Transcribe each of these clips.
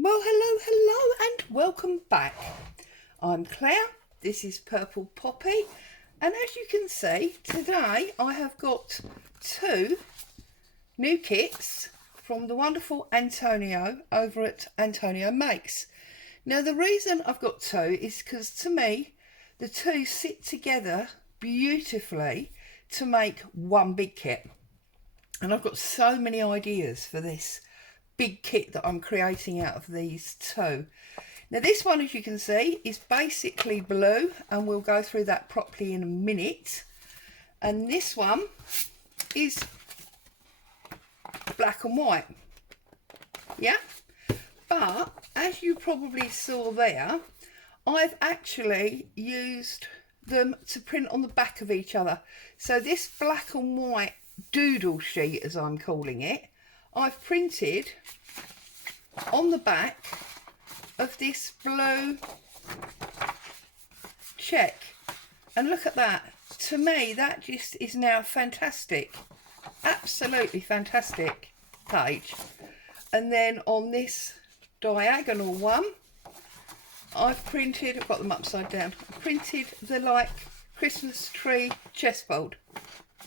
Well, hello, and welcome back. I'm Claire, this is Purple Poppy, and as you can see, today I have got two new kits from the wonderful Antonio over at Antonio Makes. Now, the reason I've got two is because, to me, the two sit together beautifully to make one big kit. And I've got so many ideas for this big kit that I'm creating out of these two. Now, this one, as you can see, is basically blue, and we'll go through that properly in a minute. And this one is black and white. Yeah, but as you probably saw there, I've actually used them to print on the back of each other. So this black and white doodle sheet, as I'm calling it, I've printed on the back of this blue check, and look at that. To me, that just is now fantastic, absolutely fantastic page. And then on this diagonal one, I've got them upside down, I've printed the like Christmas tree chessboard.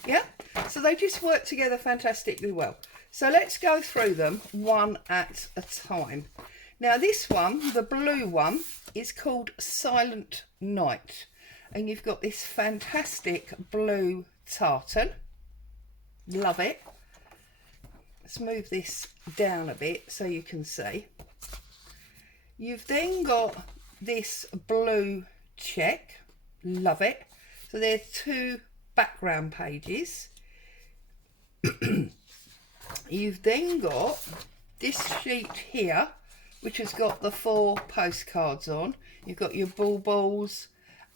Yeah, so they just work together fantastically well. So let's go through them one at a time. Now, this one, the blue one, is called Silent Night, and you've got this fantastic blue tartan. Love it. Let's move this down a bit so you can see. You've then got this blue check. Love it. So there's two background pages. You've then got this sheet here, which has got the 4 postcards on. You've got your bulbils,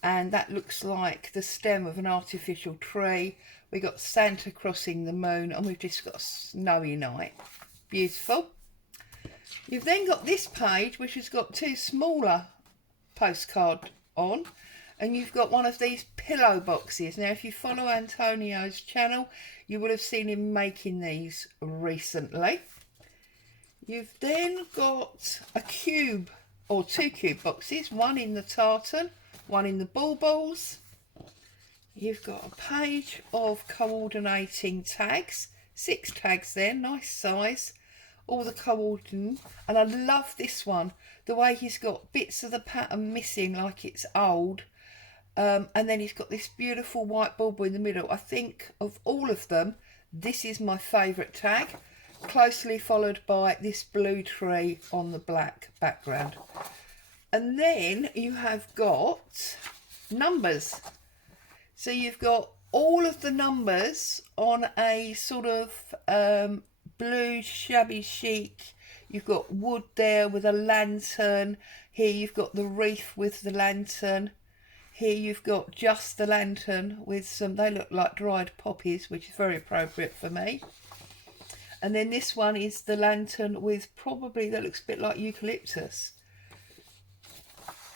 and that looks like the stem of an artificial tree. We've got Santa crossing the moon, and we've just got a snowy night. Beautiful. You've then got this page, which has got 2 smaller postcards on, and you've got one of these pillow boxes. Now, if you follow Antonio's channel, you will have seen him making these recently. You've then got a cube, or 2 cube boxes, one in the tartan, one in the bulbils. You've got a page of coordinating tags, 6 tags there, nice size, all the coordinating. And I love this one, the way he's got bits of the pattern missing like it's old. And then he's got this beautiful white bulb in the middle. I think of all of them, this is my favourite tag, closely followed by this blue tree on the black background. And then you have got numbers. So you've got all of the numbers on a sort of blue shabby chic. You've got wood there with a lantern. Here you've got the wreath with the lantern. Here you've got just the lantern with some, they look like dried poppies, which is very appropriate for me. And then this one is the lantern with probably, that looks a bit like eucalyptus.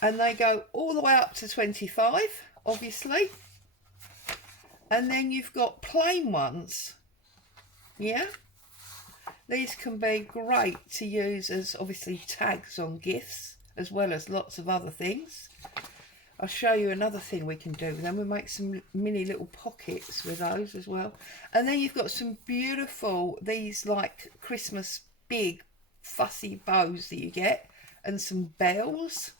And they go all the way up to 25, obviously. And then you've got plain ones. Yeah. These can be great to use as obviously tags on gifts, as well as lots of other things. I'll show you another thing we can do with them. We'll make some mini little pockets with those as well. And then you've got some beautiful, these like Christmas big fussy bows that you get, and some bells.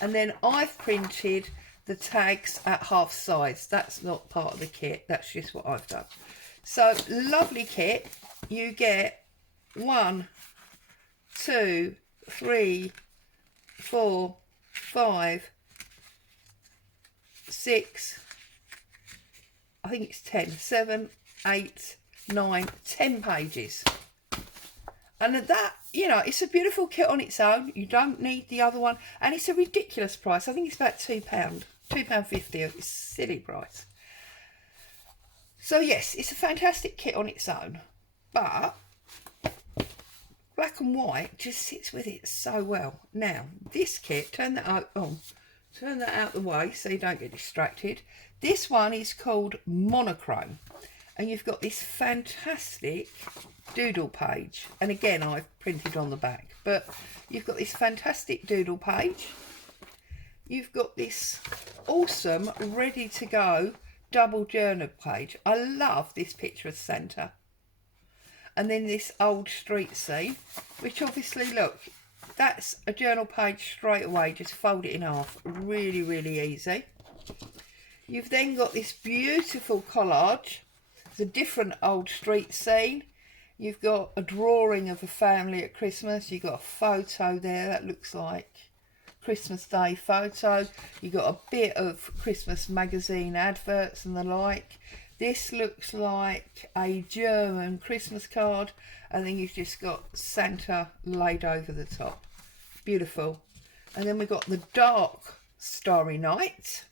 And then I've printed the tags at half size. That's not part of the kit, that's just what I've done. So, lovely kit. You get 1, 2, 3, 4, 5, 6, I think it's 10, 7, 8, 9, 10 pages. And that, you know, it's a beautiful kit on its own. You don't need the other one. And it's a ridiculous price. I think it's about £2, £2.50. It's a silly price. So yes, it's a fantastic kit on its own. But black and white just sits with it so well. Now, this kit, turn that out the way so you don't get distracted. This one is called Monochrome, and you've got this fantastic doodle page, and again I've printed on the back, but you've got this fantastic doodle page. You've got this awesome ready to go double journal page. I love this picture of Santa, and then this old street scene, which obviously, look, that's a journal page straight away. Just fold it in half, really, really easy. You've then got this beautiful collage. It's a different old street scene. You've got a drawing of a family at Christmas. You've got a photo there that looks like Christmas Day photo. You've got a bit of Christmas magazine adverts and the like. This looks like a German Christmas card, and then you've just got Santa laid over the top. Beautiful. And then we've got the dark Starry Night.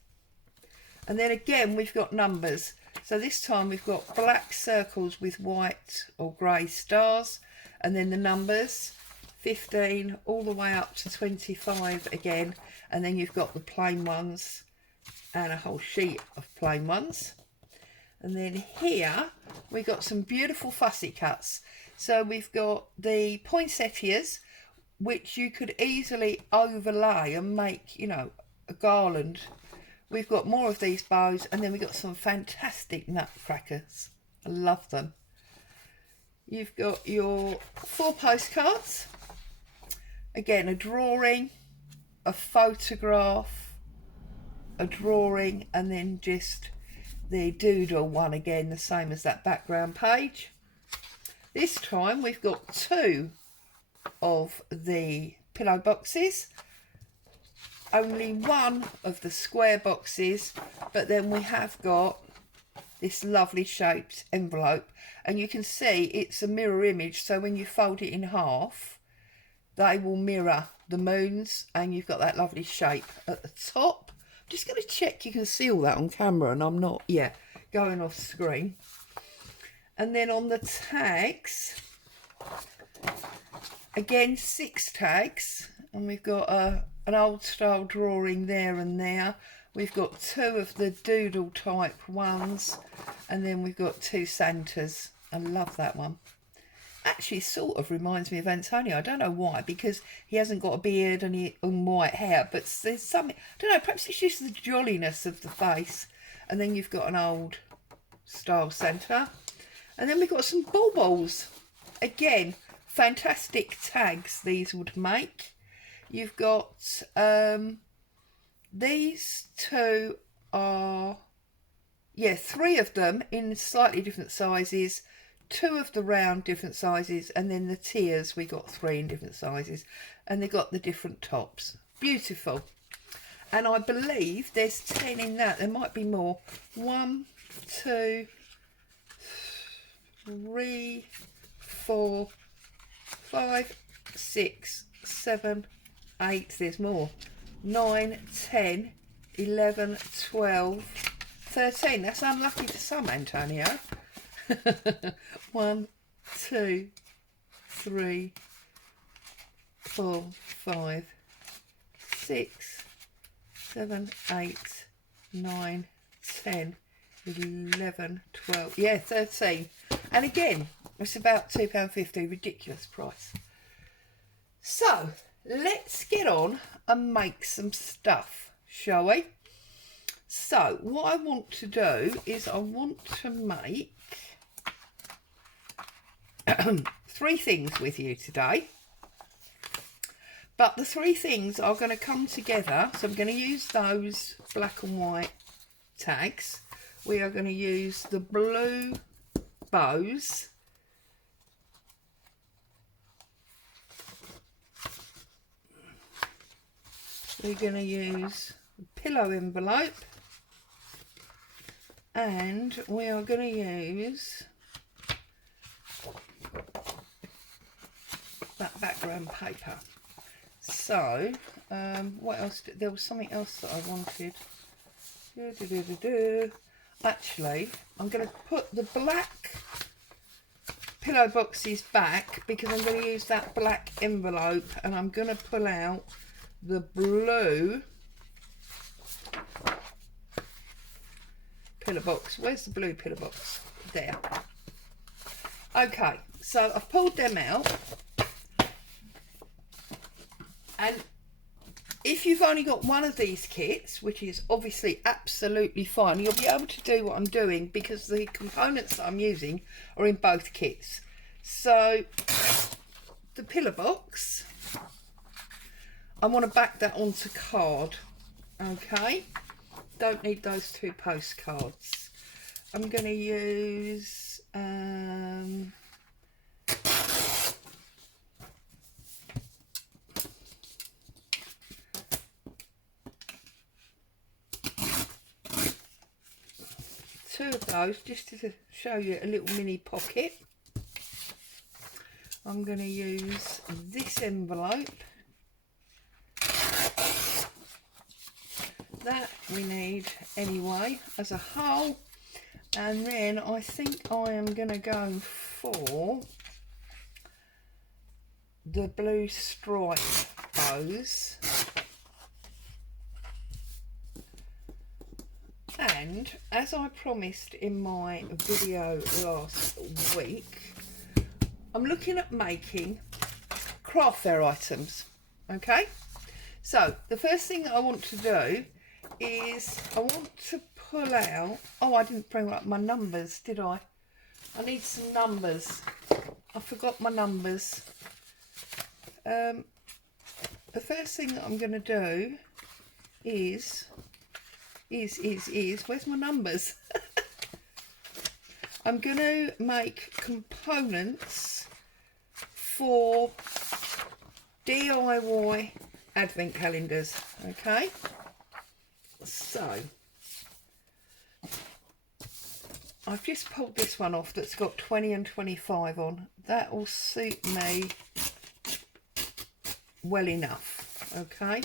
And then again, we've got numbers. So this time we've got black circles with white or grey stars. And then the numbers, 15 all the way up to 25 again. And then you've got the plain ones and a whole sheet of plain ones. And then here we've got some beautiful fussy cuts. So we've got the poinsettias, which you could easily overlay and make, you know, a garland. We've got more of these bows, and then we've got some fantastic nutcrackers. I love them. You've got your 4 postcards. Again, a drawing, a photograph, a drawing, and then just the doodle one again, the same as that background page. This time we've got 2 of the pillow boxes. Only 1 of the square boxes, but then we have got this lovely shaped envelope, and you can see it's a mirror image, so when you fold it in half they will mirror the moons, and you've got that lovely shape at the top. I'm just going to check you can see all that on camera, and I'm not yet going off screen. And then on the tags, again 6 tags, and we've got an old style drawing there and there. We've got 2 of the doodle type ones, and then we've got 2 Santas. I love that one. Actually sort of reminds me of Antonio. I don't know why, because he hasn't got a beard and white hair, but there's something, I don't know, perhaps it's just the jolliness of the face. And then you've got an old style Santa, and then we've got some baubles. Again, fantastic tags these would make. You've got these 2 are, yeah, 3 of them in slightly different sizes, 2 of the round different sizes, and then the tiers we got 3 in different sizes, and they got the different tops. Beautiful. And I believe there's 10 in that. There might be more. 1, 2, 3, 4, 5, 6, 7, 8, there's more, 9, 10, 11, 12, 13. That's unlucky for some, Antonio. 1, 2, 3, 4, 5, 6, 7, 8, 9, 10, 11, 12. Yeah, 13. And again, it's about £2.50, ridiculous price. So let's get on and make some stuff, shall we? So what I want to do is I want to make 3 things with you today, but the 3 things are going to come together. So I'm going to use those black and white tags. We are going to use the blue bows, we're going to use the pillow envelope, and we are going to use that background paper. So what else? There was something else that I wanted. Actually, I'm going to put the black pillow boxes back, because I'm going to use that black envelope, and I'm going to pull out the blue pillow box. Where's the blue pillow box? there. Okay, so I've pulled them out, and if you've only got one of these kits, which is obviously absolutely fine, you'll be able to do what I'm doing because the components that I'm using are in both kits. So the pillar box, I want to back that onto card. Okay, don't need those 2 postcards. I'm going to use two of those just to show you a little mini pocket. I'm going to use this envelope. That we need anyway as a whole, and then I think I am going to go for the blue stripe bows, and as I promised in my video last week, I'm looking at making craftware items. Okay, so the first thing that I want to do is I want to pull out, oh, I didn't bring up my numbers, did I? I need some numbers. I forgot my numbers. The first thing that I'm going to do is where's my numbers? I'm going to make components for DIY advent calendars. Okay, so I've just pulled this one off that's got 20 and 25 on. That will suit me well enough. Okay,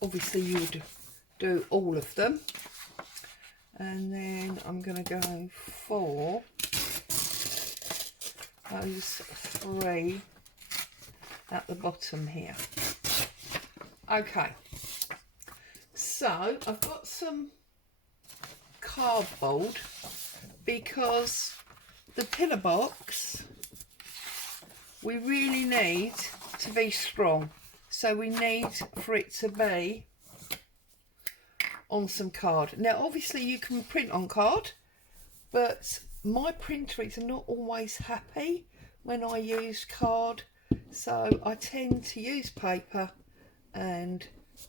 obviously you would do all of them, and then I'm going to go for those 3 at the bottom here. Okay, so I've got some cardboard because the pillar box we really need to be strong, so we need for it to be on some card. Now obviously you can print on card, but my printer is not always happy when I use card, so I tend to use paper and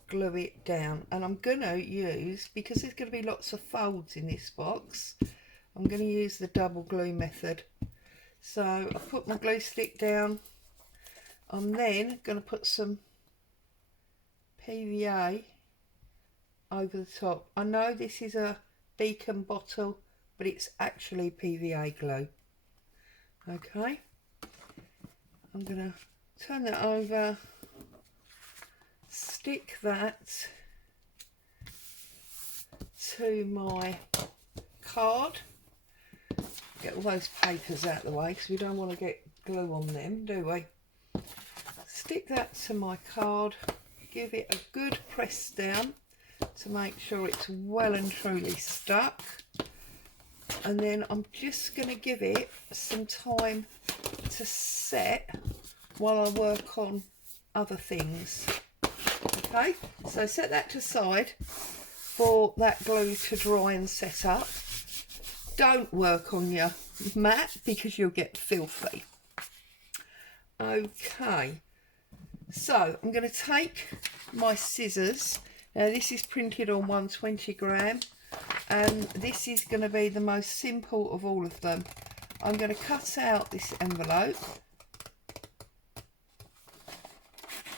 glue it down. And I'm going to use, because there's going to be lots of folds in this box, I'm going to use the double glue method. So I put my glue stick down. I'm then going to put some PVA over the top. I know this is a beacon bottle, but it's actually PVA glue. Okay, I'm going to turn that over, stick that to my card, get all those papers out of the way because we don't want to get glue on them, do we? Stick that to my card, give it a good press down to make sure it's well and truly stuck, and then I'm just going to give it some time to set while I work on other things. Okay, so set that to side for that glue to dry and set up. Don't work on your mat because you'll get filthy. Okay, so I'm going to take my scissors. Now this is printed on 120 gram, and this is going to be the most simple of all of them. I'm going to cut out this envelope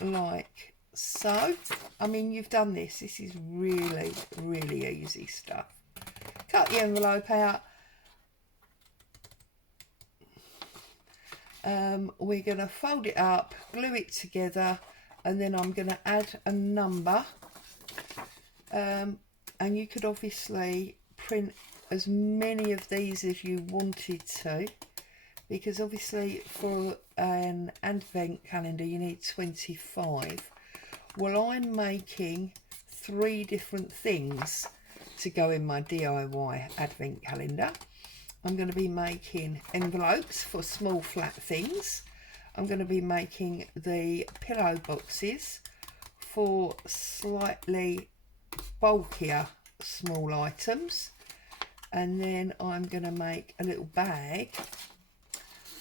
like so. I mean, you've done this. This is really, really easy stuff. Cut the envelope out. We're going to fold it up, glue it together, and then I'm going to add a number. And you could obviously print as many of these as you wanted to, because obviously for an advent calendar you need 25. Well, I'm making 3 different things, to go in my DIY advent calendar. I'm going to be making envelopes for small flat things. I'm going to be making the pillow boxes for slightly bulkier small items, and then I'm going to make a little bag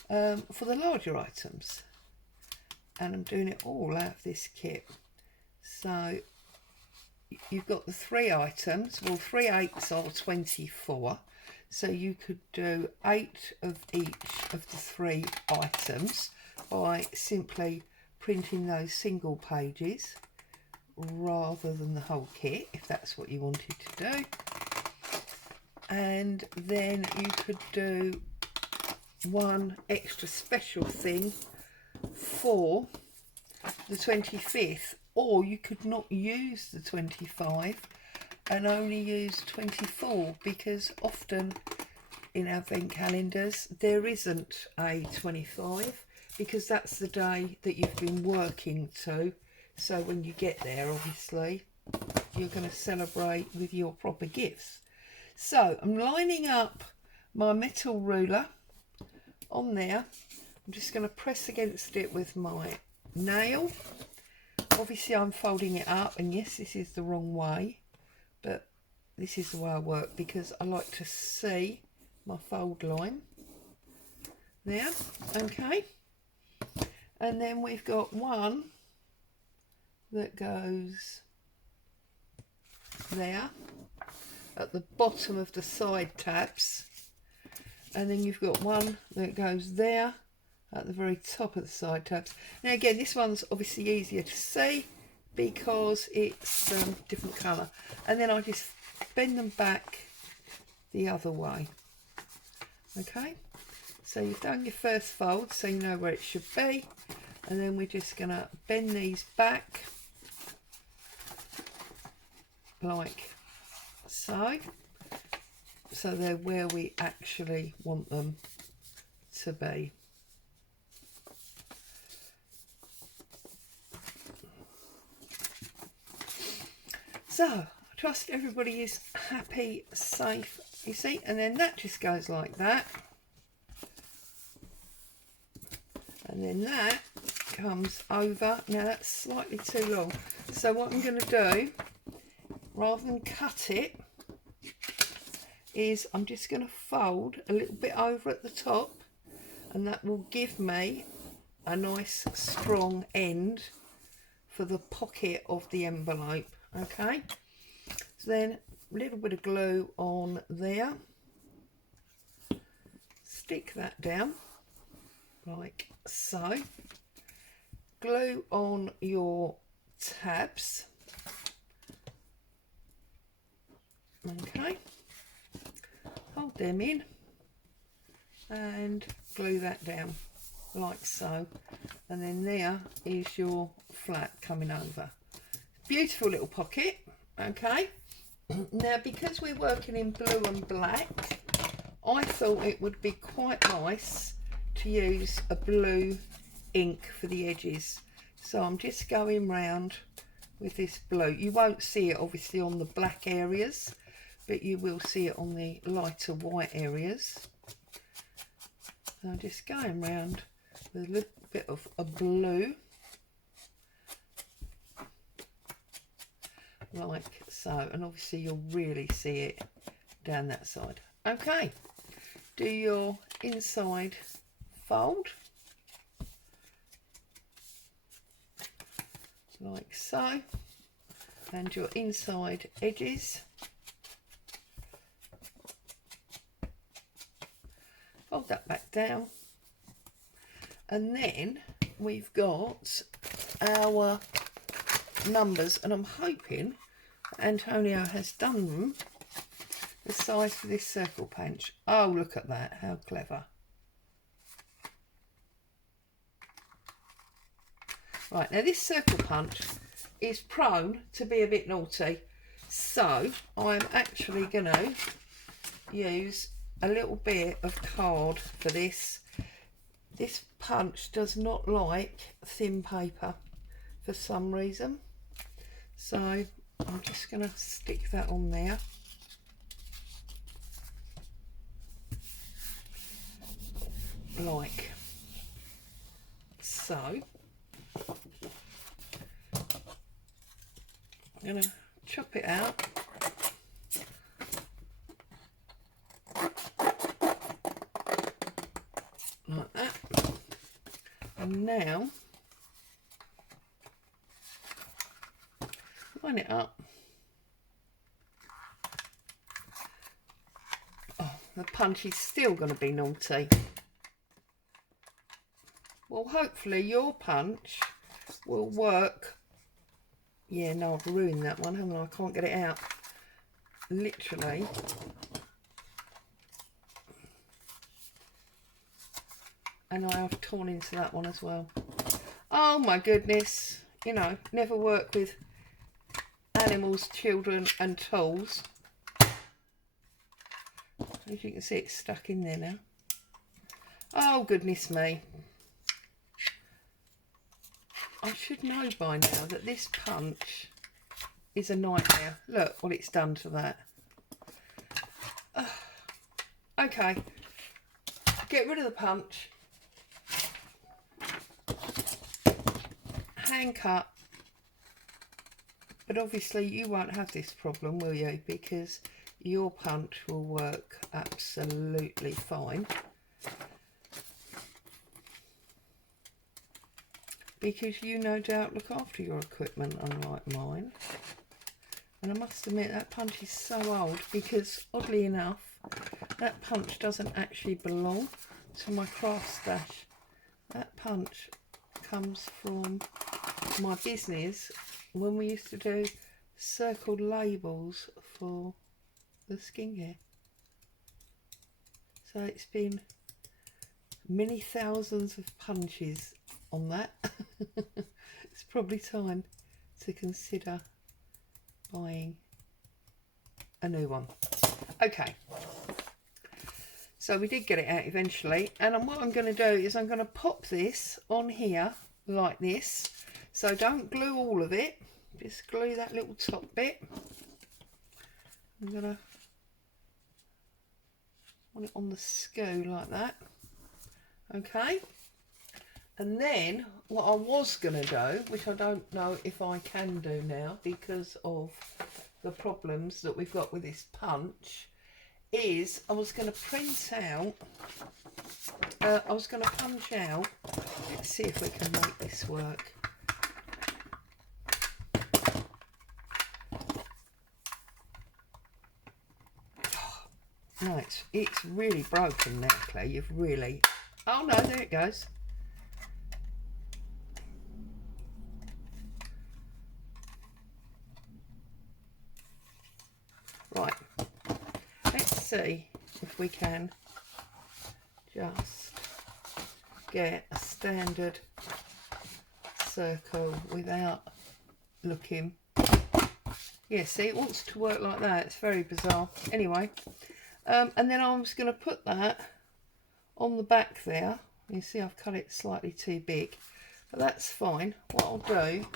for the larger items, and I'm doing it all out of this kit. So you've got the 3 items, well 3 8s are 24, so you could do 8 of each of the 3 items by simply printing those single pages rather than the whole kit, if that's what you wanted to do. And then you could do one extra special thing for the 25th, or you could not use the 25 and only use 24, because often in advent calendars there isn't a 25, because that's the day that you've been working to. So when you get there, obviously you're going to celebrate with your proper gifts. So I'm lining up my metal ruler on there. I'm just going to press against it with my nail. Obviously I'm folding it up, and yes, this is the wrong way, but this is the way I work because I like to see my fold line there. Okay, and then we've got one that goes there at the bottom of the side tabs, and then you've got one that goes there at the very top of the side tabs. Now again, this one's obviously easier to see because it's different colour, and then I just bend them back the other way. Okay, so you've done your first fold, so you know where it should be, and then we're just going to bend these back like so, so they're where we actually want them to be. So I trust everybody is happy, safe, you see, and then that just goes like that, and then that comes over. Now that's slightly too long, so what I'm going to do, rather than cut it, is I'm just going to fold a little bit over at the top, and that will give me a nice strong end for the pocket of the envelope. Okay, so then a little bit of glue on there, stick that down like so, glue on your tabs. Okay, hold them in and glue that down like so, and then there is your flat coming over. Beautiful little pocket. Okay, now because we're working in blue and black, I thought it would be quite nice to use a blue ink for the edges, so I'm just going round with this blue. You won't see it obviously on the black areas, but you will see it on the lighter white areas. So I'm just going round with a little bit of a blue like so, and obviously you'll really see it down that side. Okay, do your inside fold like so, and your inside edges, fold that back down, and then we've got our numbers, and I'm hoping Antonio has done them the size for this circle punch. Oh, look at that, how clever. Right, now this circle punch is prone to be a bit naughty, so I'm actually going to use a little bit of card for this. This punch does not like thin paper for some reason, so I'm just going to stick that on there like so. I'm going to chop it out. Like that. And now line it up. Oh, the punch is still going to be naughty. Well, hopefully your punch will work. Yeah, no, I've ruined that one, haven't I? I can't get it out. Literally. And I have torn into that one as well. Oh my goodness. You know, never work with animals, children and tools. As you can see, it's stuck in there now. Oh goodness me. I should know by now that this punch is a nightmare. Look what it's done to that. Okay. Get rid of the punch. Hand cut, but obviously you won't have this problem, will you, because your punch will work absolutely fine, because you no doubt look after your equipment, unlike mine. And I must admit that punch is so old, because oddly enough that punch doesn't actually belong to my craft stash. That punch comes from my business when we used to do circled labels for the skincare. So it's been many thousands of punches on that. It's probably time to consider buying a new one. Okay, so we did get it out eventually, and what I'm going to do is I'm going to pop this on here like this. So don't glue all of it, just glue that little top bit. I'm going to want it on the screw like that. Okay, and then what I was going to do, which I don't know if I can do now because of the problems that we've got with this punch, is I was going to print out, I was going to punch out, let's see if we can make this work. No, it's really broken now, Claire. You've really... Oh no, there it goes. Right. Let's see if we can just get a standard circle without looking. Yeah, see, it wants to work like that. It's very bizarre. Anyway. And then I was going to put that on the back there. You see I've cut it slightly too big, but that's fine. What I'll do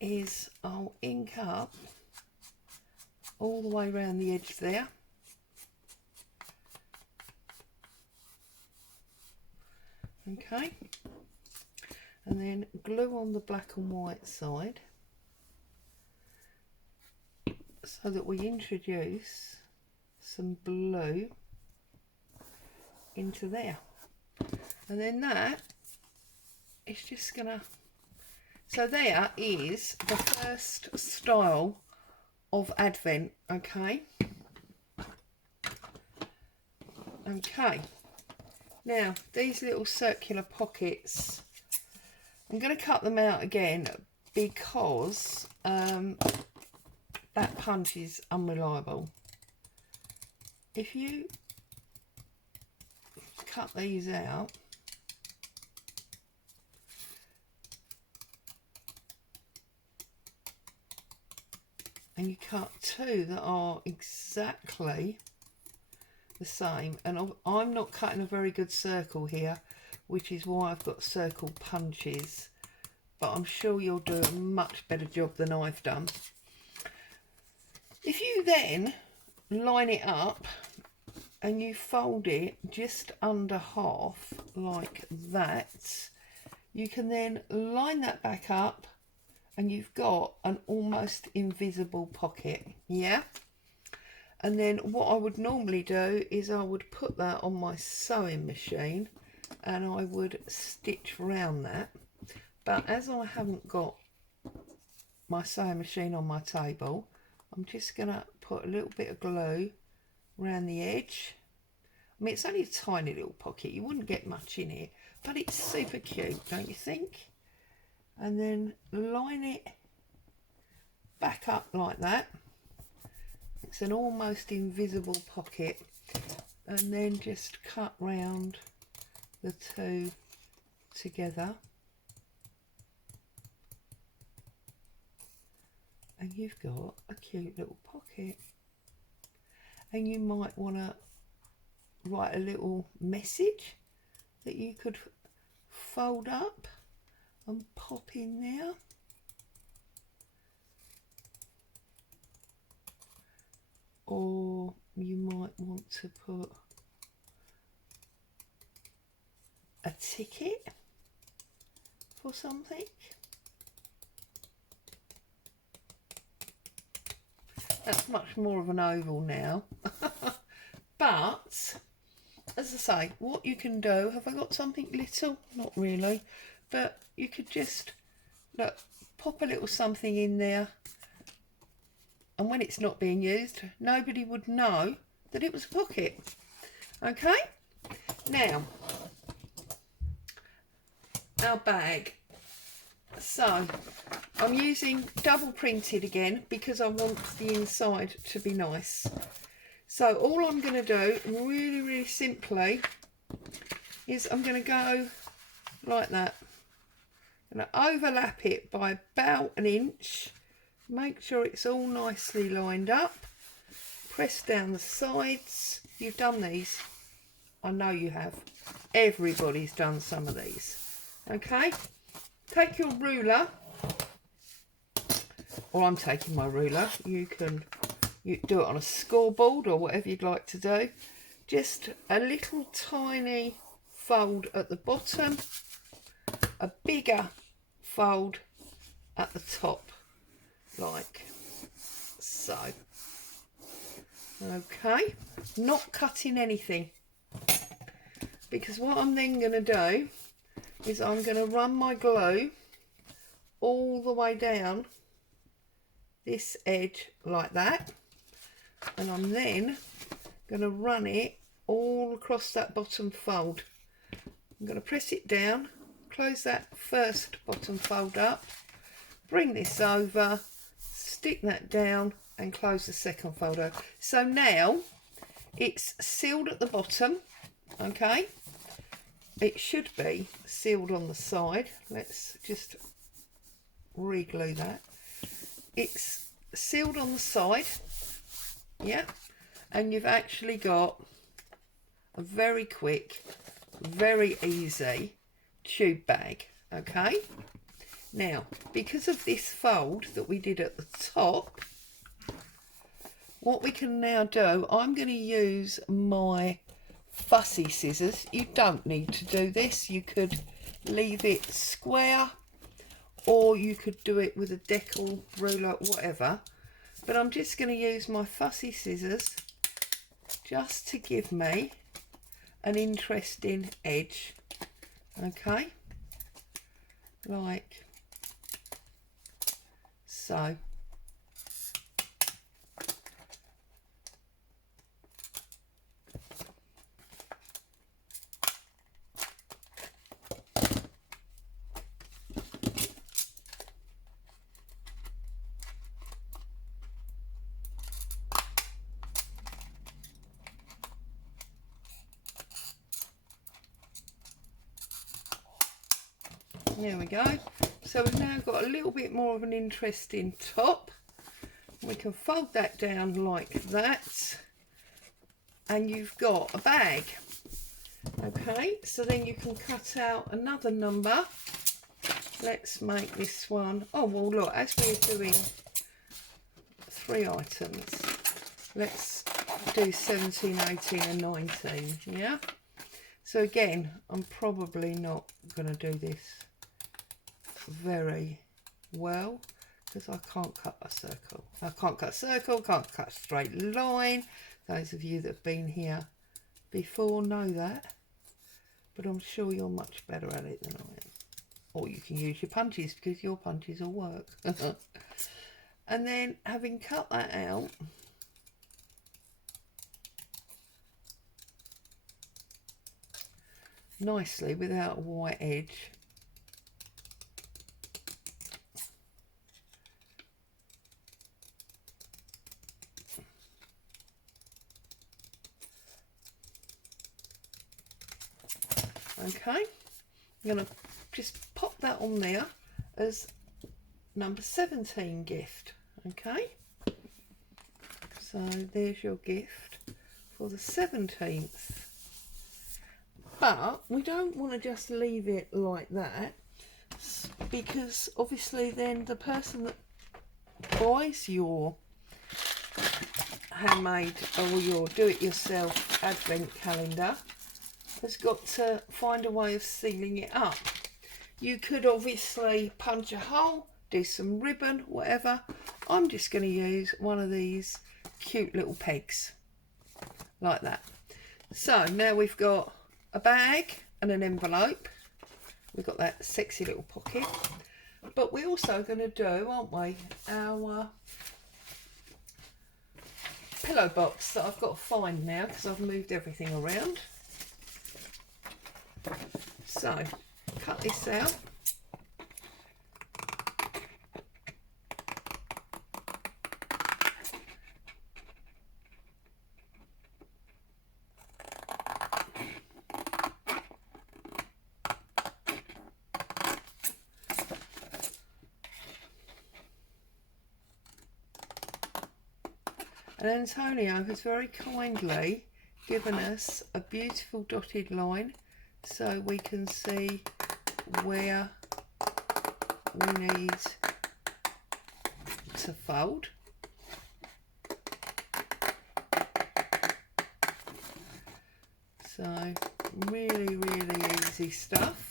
is I'll ink up all the way around the edge there. Okay. And then glue on the black and white side, so that we introduce some blue into there. And then that is just gonna, so there is the first style of Advent. Okay. Okay. Now these little circular pockets, I'm going to cut them out again because that punch is unreliable. If you cut these out, and you cut two that are exactly the same, and I'm not cutting a very good circle here, which is why I've got circle punches, but I'm sure you'll do a much better job than I've done. If you then line it up and you fold it just under half like that. You can then line that back up and you've got an almost invisible pocket, yeah? And then what I would normally do is I would put that on my sewing machine and I would stitch around that. But as I haven't got my sewing machine on my table, I'm just going to put a little bit of glue around the edge. I mean, it's only a tiny little pocket, you wouldn't get much in it, but it's super cute, don't you think? And then line it back up like that. It's an almost invisible pocket, and then just cut round the two together, and you've got a cute little pocket. And you might want to write a little message that you could fold up and pop in there. Or you might want to put a ticket for something. That's much more of an oval now. But, as I say, what you can do, have I got something little? Not really. But you could just, look, pop a little something in there. And when it's not being used, nobody would know that it was a pocket. Okay? Now, our bag. So, I'm using double printed again because I want the inside to be nice. So all I'm going to do, really simply, is I'm going to go like that. I'm going to overlap it by about an inch. Make sure it's all nicely lined up. Press down the sides. You've done these. I know you have. Everybody's done some of these. Okay? Take your ruler. Or I'm taking my ruler. You can do it on a scoreboard or whatever you'd like to do. Just a little tiny fold at the bottom. A bigger fold at the top. Like so. Okay, not cutting anything, because what I'm then going to do is I'm going to run my glue all the way down this edge like that, and I'm then going to run it all across that bottom fold. I'm going to press it down, close that first bottom fold up, bring this over, stick that down and close the second fold over. So now it's sealed at the bottom, okay? It should be sealed on the side. Let's just re-glue that. It's sealed on the side, yeah? And you've actually got a very quick, very easy tube bag, okay? Now, because of this fold that we did at the top, what we can now do, I'm going to use my fussy scissors. You don't need to do this. You could leave it square, or you could do it with a decal ruler, whatever. But I'm just going to use my fussy scissors just to give me an interesting edge. Okay? Like so. There we go. So we've now got a little bit more of an interesting top. We can fold that down like that, and you've got a bag. Okay, so then you can cut out another number. Let's make this one. Oh, well, look, as we're doing 3 items, let's do 17, 18 and 19, yeah? So again, I'm probably not going to do this very well because I can't cut a circle. I can't cut a circle, can't cut a straight line. Those of you that have been here before know that, but I'm sure you're much better at it than I am. Or you can use your punches because your punches will work. And then having cut that out, nicely without a white edge, okay, I'm going to just pop that on there as number 17 gift. Okay, so there's your gift for the 17th. But we don't want to just leave it like that, because obviously then the person that buys your handmade or your do-it-yourself advent calendar has got to find a way of sealing it up. You could obviously punch a hole, do some ribbon, whatever. I'm just going to use one of these cute little pegs like that. So now we've got a bag and an envelope. We've got that sexy little pocket, but we're also going to do, aren't we, our pillow box that I've got to find now because I've moved everything around. So cut this out. And Antonio has very kindly given us a beautiful dotted line so we can see where we need to fold. So really, really easy stuff.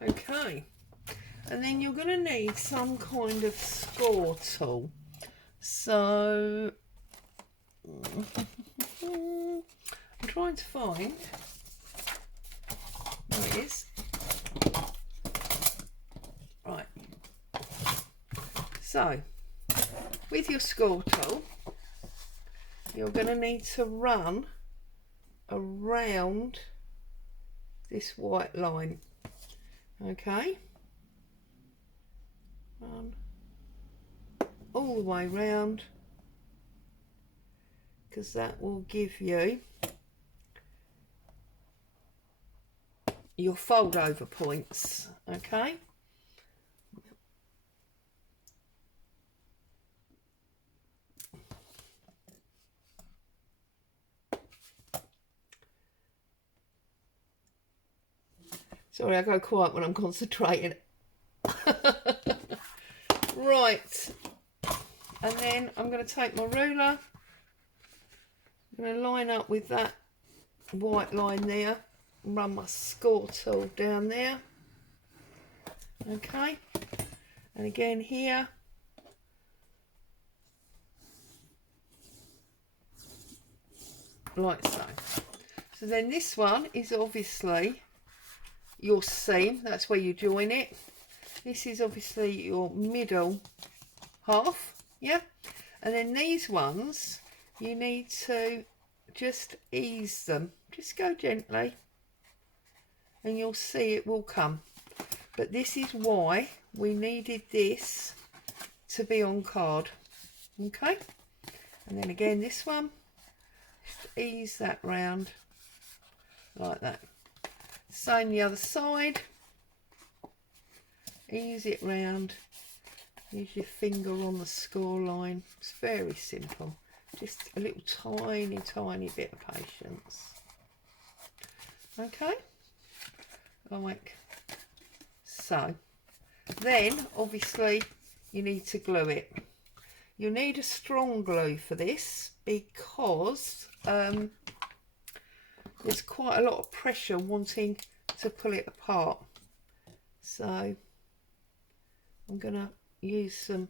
Okay, and then you're going to need some kind of score tool. So I'm trying to find, there it is. Right, so with your score tool you're going to need to run around this white line. Okay, run all the way round, because that will give you your fold over points. Okay, sorry, I go quiet when I'm concentrating. Right, and then I'm going to take my ruler, I'm going to line up with that white line there, and run my score tool down there. Okay, and again here, like so. So then this one is obviously your seam, that's where you join it. This is obviously your middle half, yeah, and then these ones you need to just ease them, just go gently and you'll see it will come. But this is why we needed this to be on card. Okay, and then again this one, just ease that round like that. Same the other side. Ease it round. Use your finger on the score line. It's very simple. Just a little tiny bit of patience. Okay, like so. Then obviously you need to glue it. You need a strong glue for this because there's quite a lot of pressure wanting to pull it apart. So I'm gonna use some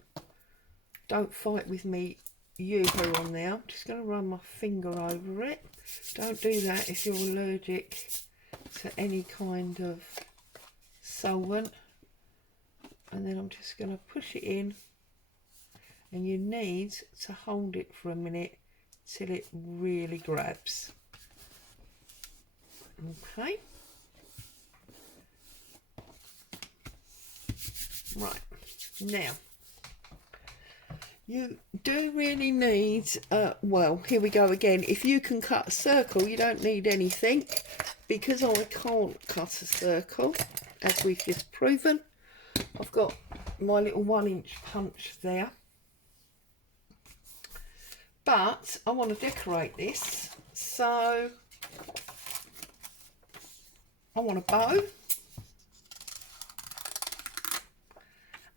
Don't Fight With Me Yoo-hoo on there. I'm just going to run my finger over it. Don't do that if you're allergic to any kind of solvent. And then I'm just going to push it in, and you need to hold it for a minute till it really grabs. Okay. Right, now you do really need, well, here we go again. If you can cut a circle, you don't need anything. Because I can't cut a circle, as we've just proven, I've got my little 1-inch punch there. But I want to decorate this, so I want a bow.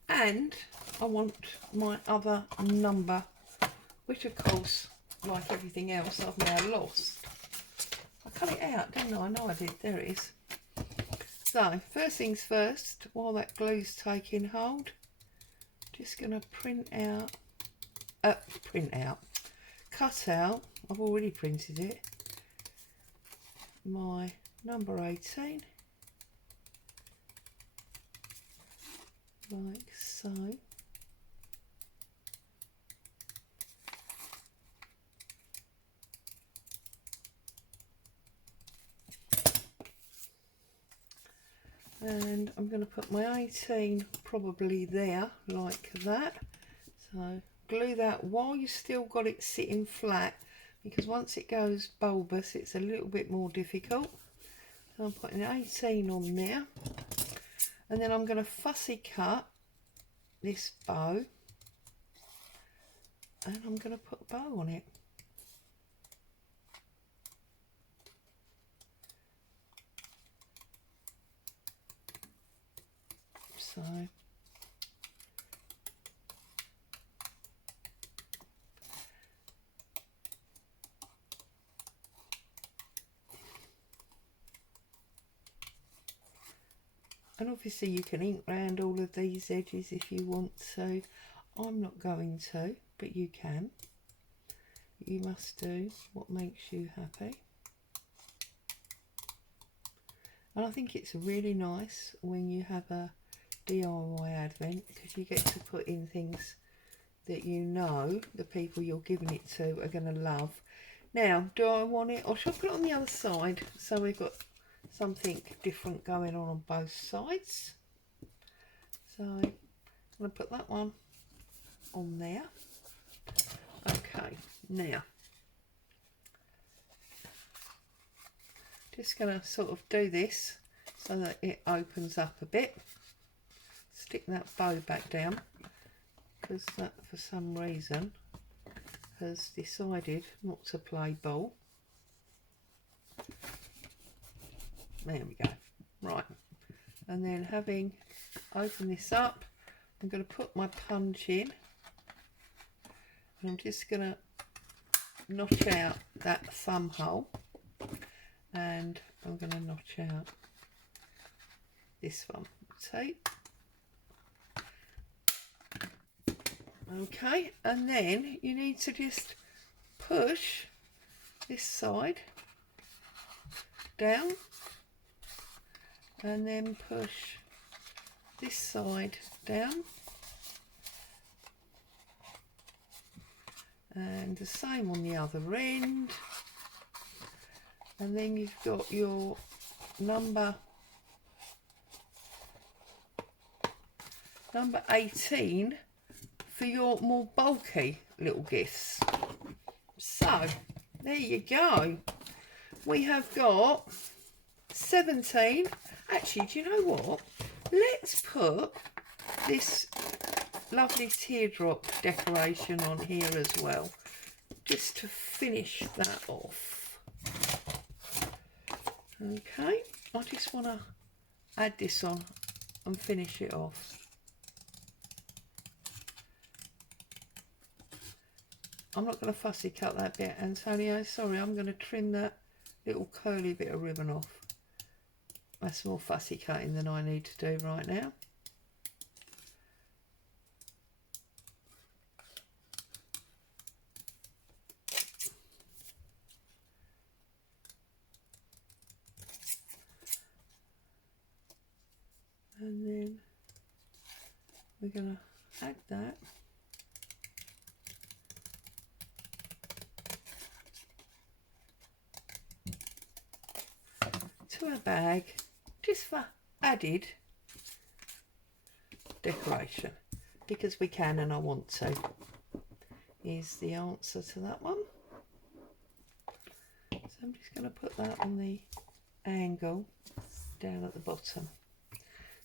And I want my other number, which of course, like everything else, I've now lost. I cut it out, didn't I? I know I did. There it is. So, first things first, while that glue's taking hold, just going to cut out, I've already printed it, my number 18, like so. And I'm going to put my 18 probably there, like that. So glue that while you've still got it sitting flat, because once it goes bulbous it's a little bit more difficult. So I'm putting 18 on there, and then I'm going to fussy cut this bow, and I'm going to put a bow on it. So and obviously you can ink round all of these edges if you want to. I'm not going to, but you can. You must do what makes you happy. And I think it's really nice when you have a DIY advent, because you get to put in things that you know the people you're giving it to are going to love. Now, do I want it, or should I put it on the other side so we've got something different going on both sides? So I'm going to put that one on there. Okay, now just going to sort of do this so that it opens up a bit. Stick that bow back down, because that for some reason has decided not to play ball. There we go. Right, and then having opened this up, I'm going to put my punch in, and I'm just going to notch out that thumb hole, and I'm going to notch out this one. Tape. Okay, and then you need to just push this side down, and then push this side down, and the same on the other end. And then you've got your number 18 for your more bulky little gifts. So there you go. We have got 17. Actually, do you know what? Let's put this lovely teardrop decoration on here as well, just to finish that off. Okay, I just want to add this on and finish it off. I'm not going to fussy cut that bit, Antonio, sorry, I'm going to trim that little curly bit of ribbon off. That's more fussy cutting than I need to do right now. And then we're going to add that. To our bag, just for added decoration, because we can and I want to, is the answer to that one. So I'm just going to put that on the angle down at the bottom.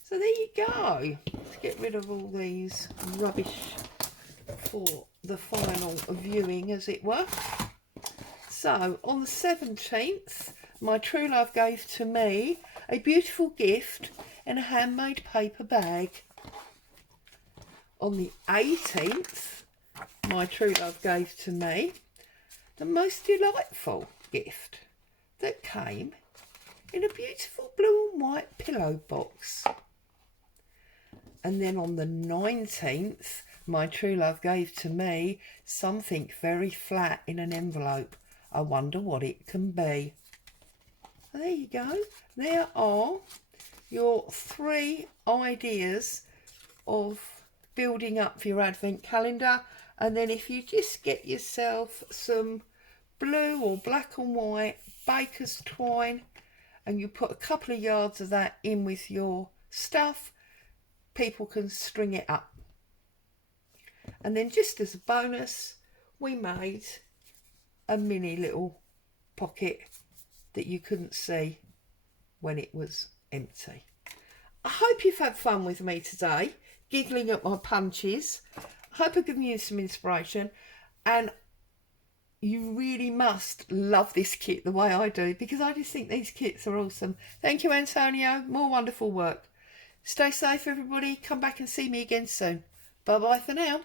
So there you go. Let's get rid of all these rubbish for the final viewing, as it were. So on the 17th, my true love gave to me a beautiful gift in a handmade paper bag. On the 18th, my true love gave to me the most delightful gift that came in a beautiful blue and white pillow box. And then on the 19th, my true love gave to me something very flat in an envelope. I wonder what it can be. And there you go. There are your 3 ideas of building up for your advent calendar. And then if you just get yourself some blue or black and white baker's twine and you put a couple of yards of that in with your stuff, people can string it up. And then just as a bonus, we made a mini little pocket that you couldn't see when it was empty. I hope you've had fun with me today, giggling at my punches. I hope I've given you some inspiration, and you really must love this kit the way I do, because I just think these kits are awesome. Thank you, Antonio. More wonderful work. Stay safe, everybody. Come back and see me again soon. Bye bye for now.